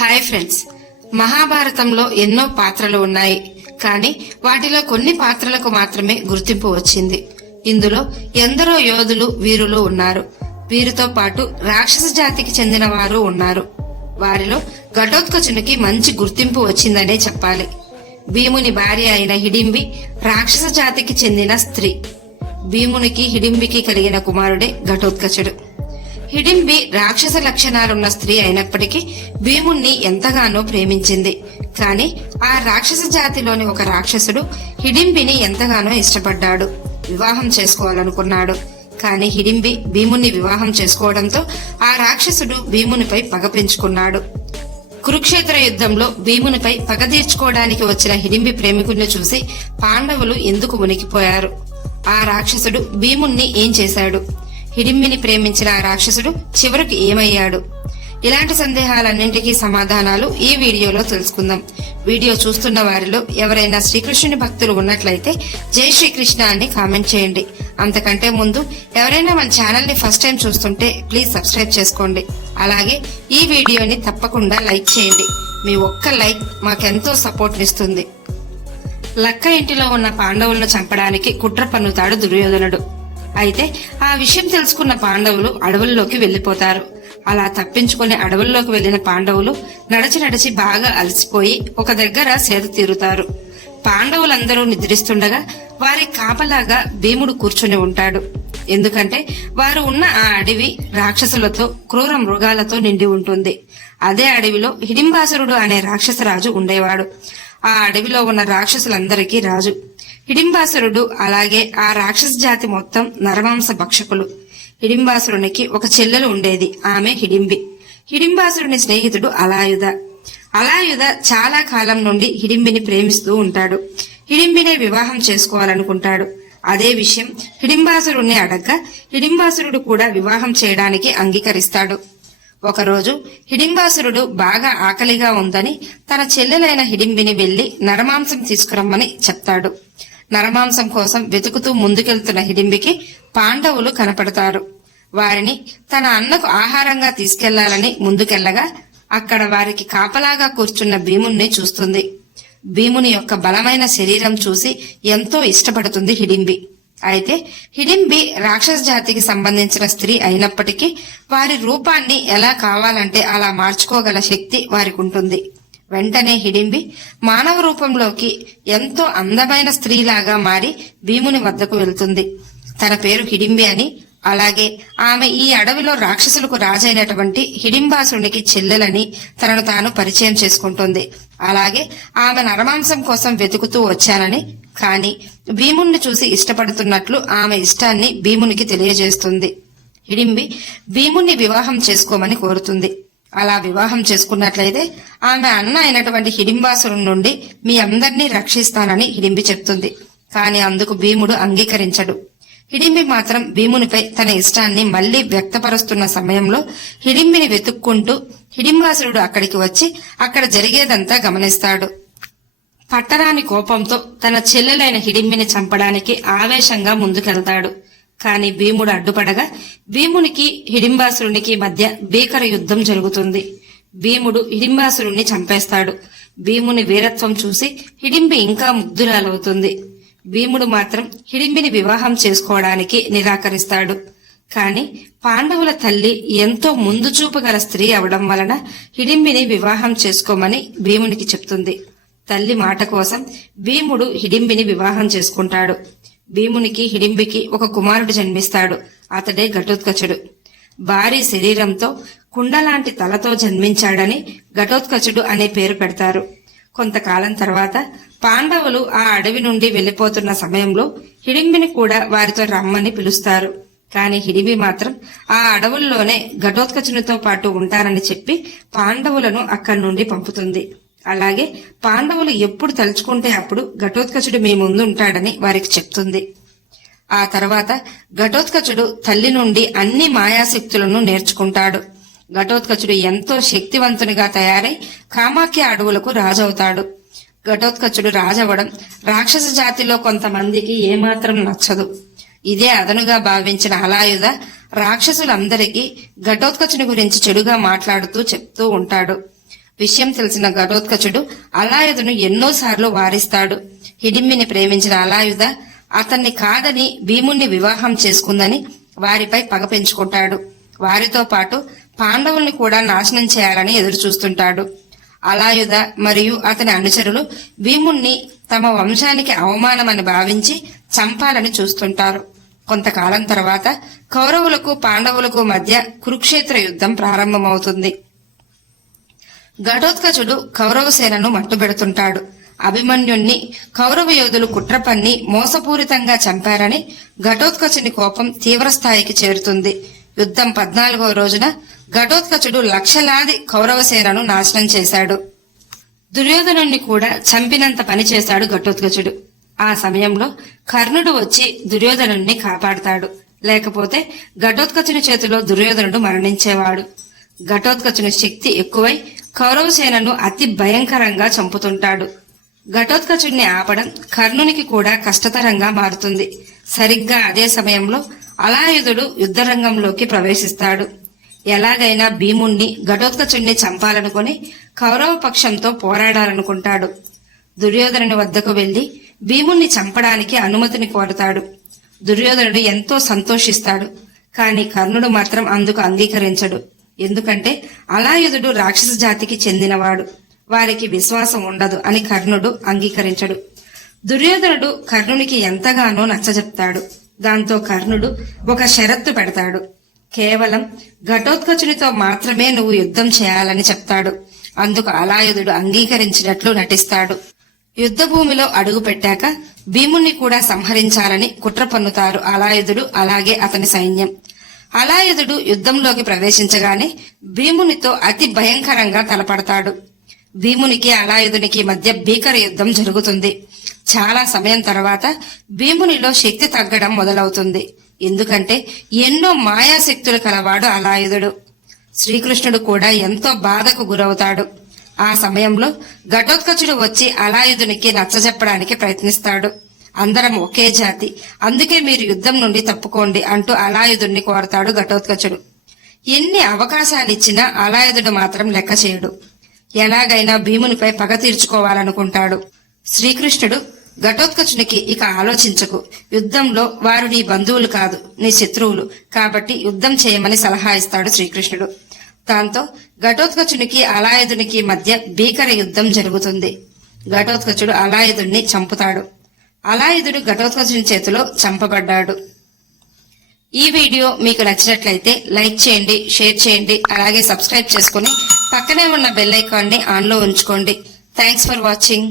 Hi friends, మహాభారతంలో ఎన్నో పాత్రలు ఉన్నాయి. కానీ వాటిలో కొన్ని పాత్రలకు మాత్రమే గుర్తింపు వచ్చింది. ఇందులో ఎందరో యోధులు, వీరులు ఉన్నారు. వీరితో పాటు రాక్షస జాతికి చెందిన వారు ఉన్నారు. వారిలో ఘటోత్కచునికి మంచి గుర్తింపు వచ్చిందనే చెప్పాలి. భీముని భార్య అయిన హిడింబి రాక్షస జాతికి చెందిన స్త్రీ. భీమునికి హిడింబికి కలిగిన కుమారుడే ఘటోత్కచుడు. హిడింబి రాక్షస లక్షణాలున్న స్త్రీ అయినప్పటికీ భీముణ్ణి ఎంతగానో ప్రేమించింది. కాని ఆ రాక్షస జాతిలోని ఒక రాక్షసుడు హిడింబిని ఎంతగానో ఇష్టపడ్డాడు, వివాహం చేసుకోవాలనుకున్నాడు. కాని హిడింబి భీముణ్ణి వివాహం చేసుకోవడంతో ఆ రాక్షసుడు భీమునిపై పగ పెంచుకున్నాడు. కురుక్షేత్ర యుద్ధంలో భీమునిపై పగ తీర్చుకోవడానికి వచ్చిన హిడింబి ప్రేమికుణ్ణి చూసి పాండవులు ఎందుకు మునిగిపోయారు? ఆ రాక్షసుడు భీముణ్ణి ఏం చేశాడు? హిడింబిని ప్రేమించిన ఆ రాక్షసుడు చివరికి ఏమయ్యాడు? ఇలాంటి సందేహాలన్నింటికీ సమాధానాలు ఈ వీడియోలో తెలుసుకుందాం. వీడియో చూస్తున్న వారిలో ఎవరైనా శ్రీకృష్ణుని భక్తులు ఉన్నట్లయితే జై శ్రీకృష్ణ అని కామెంట్ చేయండి. అంతకంటే ముందు ఎవరైనా మన ఛానల్ ని ఫస్ట్ టైం చూస్తుంటే ప్లీజ్ సబ్స్క్రైబ్ చేసుకోండి. అలాగే ఈ వీడియోని తప్పకుండా లైక్ చేయండి. మీ ఒక్క లైక్ మాకెంతో సపోర్ట్ ఇస్తుంది. లక్క ఇంటిలో ఉన్న పాండవులను చంపడానికి కుట్ర పన్నుతాడు దుర్యోధనుడు. అయితే ఆ విషయం తెలుసుకున్న పాండవులు అడవుల్లోకి వెళ్లిపోతారు. అలా తప్పించుకుని అడవుల్లోకి వెళ్లిన పాండవులు నడిచి బాగా అలసిపోయి ఒక దగ్గర సేద తీరుతారు. పాండవులందరూ నిద్రిస్తుండగా వారి కాపలాగా భీముడు కూర్చుని ఉంటాడు. ఎందుకంటే వారు ఉన్న ఆ అడవి రాక్షసులతో, క్రూర మృగాలతో నిండి ఉంటుంది. అదే అడవిలో హిడింబాసురుడు అనే రాక్షసరాజు ఉండేవాడు. ఆ అడవిలో ఉన్న రాక్షసులందరికీ రాజు. హిడింబాసురుడు అలాగే ఆ రాక్షస జాతి మొత్తం నరమాంస భక్షకులు. హిడింబాసురునికి ఒక చెల్లెలు ఉండేది, ఆమె హిడింబి. హిడింబాసురుని స్నేహితుడు అలాయుధ. అలాయుధ చాలా కాలం నుండి హిడింబిని ప్రేమిస్తూ ఉంటాడు. హిడింబినే వివాహం చేసుకోవాలనుకుంటాడు. అదే విషయం హిడింబాసురుణ్ణి అడగ్గా హిడింబాసురుడు కూడా వివాహం చేయడానికి అంగీకరిస్తాడు. ఒకరోజు హిడింబాసురుడు బాగా ఆకలిగా ఉందని తన చెల్లెలైన హిడింబిని వెళ్లి నరమాంసం తీసుకురమ్మని చెప్తాడు. నరమాంసం కోసం వెతుకుతూ ముందుకెళ్తున్న హిడింబికి పాండవులు కనపడతారు. వారిని తన అన్నకు ఆహారంగా తీసుకెళ్లాలని ముందుకెళ్లగా అక్కడ వారికి కాపలాగా కూర్చున్న భీముణ్ణి చూస్తుంది. భీముని యొక్క బలమైన శరీరం చూసి ఎంతో ఇష్టపడుతుంది హిడింబి. అయితే హిడింబి రాక్షస జాతికి సంబంధించిన స్త్రీ అయినప్పటికీ వారి రూపాన్ని ఎలా కావాలంటే అలా మార్చుకోగల శక్తి వారికి ఉంటుంది. వెంటనే హిడింబి మానవ రూపంలోకి ఎంతో అందమైన స్త్రీలాగా మారి భీముని వద్దకు వెళ్తుంది. తన పేరు హిడింబి అని, అలాగే ఆమె ఈ అడవిలో రాక్షసులకు రాజైనటువంటి హిడింబాసునికి చెల్లెలని తనను తాను పరిచయం చేసుకుంటుంది. అలాగే ఆమె నరమాంసం కోసం వెతుకుతూ వచ్చానని, కాని భీముణ్ణి చూసి ఇష్టపడుతున్నట్లు ఆమె ఇష్టాన్ని భీమునికి తెలియజేస్తుంది. హిడింబి భీముణ్ణి వివాహం చేసుకోమని కోరుతుంది. అలా వివాహం చేసుకున్నట్లయితే ఆమె అన్న అయినటువంటి హిడింబాసురుడి నుండి మీ అందరినీ రక్షిస్తానని హిడింబి చెప్తుంది. కాని అందుకు భీముడు అంగీకరించడు. హిడింబి మాత్రం భీమునిపై తన ఇష్టాన్ని మళ్లీ వ్యక్తపరుస్తున్న సమయంలో హిడింబిని వెతుక్కుంటూ హిడింబాసురుడు అక్కడికి వచ్చి అక్కడ జరిగేదంతా గమనిస్తాడు. పట్టరాని కోపంతో తన చెల్లెలైన హిడింబిని చంపడానికి ఆవేశంగా ముందుకెళ్తాడు. కాని భీముడు అడ్డుపడగా భీమునికి హిడింబాసురునికి మధ్య భీకర యుద్ధం జరుగుతుంది. భీముడు హిడింబాసురుణ్ణి చంపేస్తాడు. భీముని వీరత్వం చూసి హిడింబి ఇంకా ముగ్ధురాలవుతుంది. భీముడు మాత్రం హిడింబిని వివాహం చేసుకోవడానికి నిరాకరిస్తాడు. కాని పాండవుల తల్లి ఎంతో ముందు చూపు గల స్త్రీ అవడం వలన హిడింబిని వివాహం చేసుకోమని భీమునికి చెప్తుంది. తల్లి మాట కోసం భీముడు హిడింబిని వివాహం చేసుకుంటాడు. భీమునికి హిడింబికి ఒక కుమారుడు జన్మిస్తాడు. అతడే ఘటోత్కచుడు. భారీ శరీరంతో కుండలాంటి తలతో జన్మించాడని ఘటోత్కచుడు అనే పేరు పెడతారు. కొంతకాలం తర్వాత పాండవులు ఆ అడవి నుండి వెళ్లిపోతున్న సమయంలో హిడింబిని కూడా వారితో రమ్మని పిలుస్తారు. కాని హిడింబి మాత్రం ఆ అడవుల్లోనే ఘటోత్కచునితో పాటు ఉంటానని చెప్పి పాండవులను అక్కడి నుండి పంపుతుంది. అలాగే పాండవులు ఎప్పుడు తలుచుకుంటే అప్పుడు ఘటోత్కచుడు మీ ముందు ఉంటాడని వారికి చెప్తుంది. ఆ తర్వాత ఘటోత్కచుడు తల్లి నుండి అన్ని మాయాశక్తులను నేర్చుకుంటాడు. ఘటోత్కచుడు ఎంతో శక్తివంతునిగా తయారై కామాఖ్య అడవులకు రాజవుతాడు. ఘటోత్కచుడు రాజవడం రాక్షస జాతిలో కొంతమందికి ఏమాత్రం నచ్చదు. ఇదే అదనుగా భావించిన అలాయుధ రాక్షసులందరికీ ఘటోత్కచుని గురించి చెడుగా మాట్లాడుతూ చెప్తూ ఉంటాడు. విషయం తెలిసిన ఘటోత్కచుడు అలాయుధును ఎన్నోసార్లు వారిస్తాడు. హిడింబిని ప్రేమించిన అలాయుధ అతన్ని కాదని భీముణ్ణి వివాహం చేసుకుందని వారిపై పగ పెంచుకుంటాడు. వారితో పాటు పాండవుల్ని కూడా నాశనం చేయాలని ఎదురుచూస్తుంటాడు. అలాయుధ మరియు అతని అనుచరులు భీముణ్ణి తమ వంశానికి అవమానమని భావించి చంపాలని చూస్తుంటారు. కొంతకాలం తర్వాత కౌరవులకు పాండవులకు మధ్య కురుక్షేత్ర యుద్ధం ప్రారంభమవుతుంది. ఘటోత్కచుడు కౌరవ సేనను మట్టుబెడుతుంటాడు. అభిమన్యుణ్ణి కౌరవ యోధులు కుట్ర పన్ని మోసపూరితంగా చంపారని ఘటోత్కచుని కోపం తీవ్రస్థాయికి చేరుతుంది. యుద్ధం 14వ రోజున ఘటోత్కచుడు లక్షలాది కౌరవ సేనను నాశనం చేశాడు. దుర్యోధనుణ్ణి కూడా చంపినంత పని చేశాడు ఘటోత్కచుడు. ఆ సమయంలో కర్ణుడు వచ్చి దుర్యోధనుణ్ణి కాపాడతాడు. లేకపోతే ఘటోత్కచుని చేతిలో దుర్యోధనుడు మరణించేవాడు. ఘటోత్కచుని శక్తి ఎక్కువై కౌరవ సేనను అతి భయంకరంగా చంపుతుంటాడు. ఘటోత్కచుడిని ఆపడం కర్ణునికి కూడా కష్టతరంగా మారుతుంది. సరిగ్గా అదే సమయంలో అలాయుధుడు యుద్ధరంగంలోకి ప్రవేశిస్తాడు. ఎలాగైనా భీముణ్ణి ఘటోత్కచుడిని చంపాలనుకుని కౌరవ పక్షంతో పోరాడాలనుకుంటాడు. దుర్యోధనుని వద్దకు వెళ్లి భీముణ్ణి చంపడానికి అనుమతిని కోరతాడు. దుర్యోధనుడు ఎంతో సంతోషిస్తాడు. కాని కర్ణుడు మాత్రం అందుకు అంగీకరించడు. ఎందుకంటే అలాయుధుడు రాక్షస జాతికి చెందినవాడు, వారికి విశ్వాసం ఉండదు అని కర్ణుడు అంగీకరించడు. దుర్యోధనుడు కర్ణునికి ఎంతగానో నచ్చజెప్తాడు. దాంతో కర్ణుడు ఒక షరత్తు పెడతాడు. కేవలం ఘటోత్కచునితో మాత్రమే నువ్వు యుద్ధం చేయాలని చెప్తాడు. అందుకు అలాయుధుడు అంగీకరించినట్లు నటిస్తాడు. యుద్ధ భూమిలో అడుగు పెట్టాక భీముణ్ణి కూడా సంహరించాలని కుట్ర పన్నుతారు అలాయుధుడు అలాగే అతని సైన్యం. అలాయుధుడు యుద్ధంలోకి ప్రవేశించగానే భీమునితో అతి భయంకరంగా తలపడతాడు. భీమునికి అలాయుధునికి మధ్య భీకర యుద్ధం జరుగుతుంది. చాలా సమయం తర్వాత భీమునిలో శక్తి తగ్గడం మొదలవుతుంది. ఎందుకంటే ఎన్నో మాయాశక్తులు కలవాడు అలాయుధుడు. శ్రీకృష్ణుడు కూడా ఎంతో బాధకు గురవుతాడు. ఆ సమయంలో ఘటోత్కచుడు వచ్చి అలాయుధునికి నచ్చజెప్పడానికి ప్రయత్నిస్తాడు. అందరం ఒకే జాతి, అందుకే మీరు యుద్ధం నుండి తప్పుకోండి అంటూ అలాయుధుడిని కోరతాడు ఘటోత్కచుడు. ఎన్ని అవకాశాలిచ్చినా అలాయుధుడు మాత్రం లెక్క చేయడు. ఎలాగైనా భీమునిపై పగ తీర్చుకోవాలనుకుంటాడు. శ్రీకృష్ణుడు ఘటోత్కచునికి ఇక ఆలోచించకు, యుద్ధంలో వారు నీ బంధువులు కాదు, నీ శత్రువులు, కాబట్టి యుద్ధం చేయమని సలహా ఇస్తాడు శ్రీకృష్ణుడు. దాంతో ఘటోత్కచునికి అలాయుధునికి మధ్య భీకర యుద్ధం జరుగుతుంది. ఘటోత్కచుడు అలాయుధుడిని చంపుతాడు. అలాయుధుడు ఘటోత్కచుని చేతిలో చంపబడ్డాడు. ఈ వీడియో మీకు నచ్చినట్లయితే లైక్ చేయండి, షేర్ చేయండి, అలాగే సబ్స్క్రైబ్ చేసుకుని పక్కనే ఉన్న బెల్ ఐకాన్ ని ఆన్ లో ఉంచుకోండి. Thanks for watching.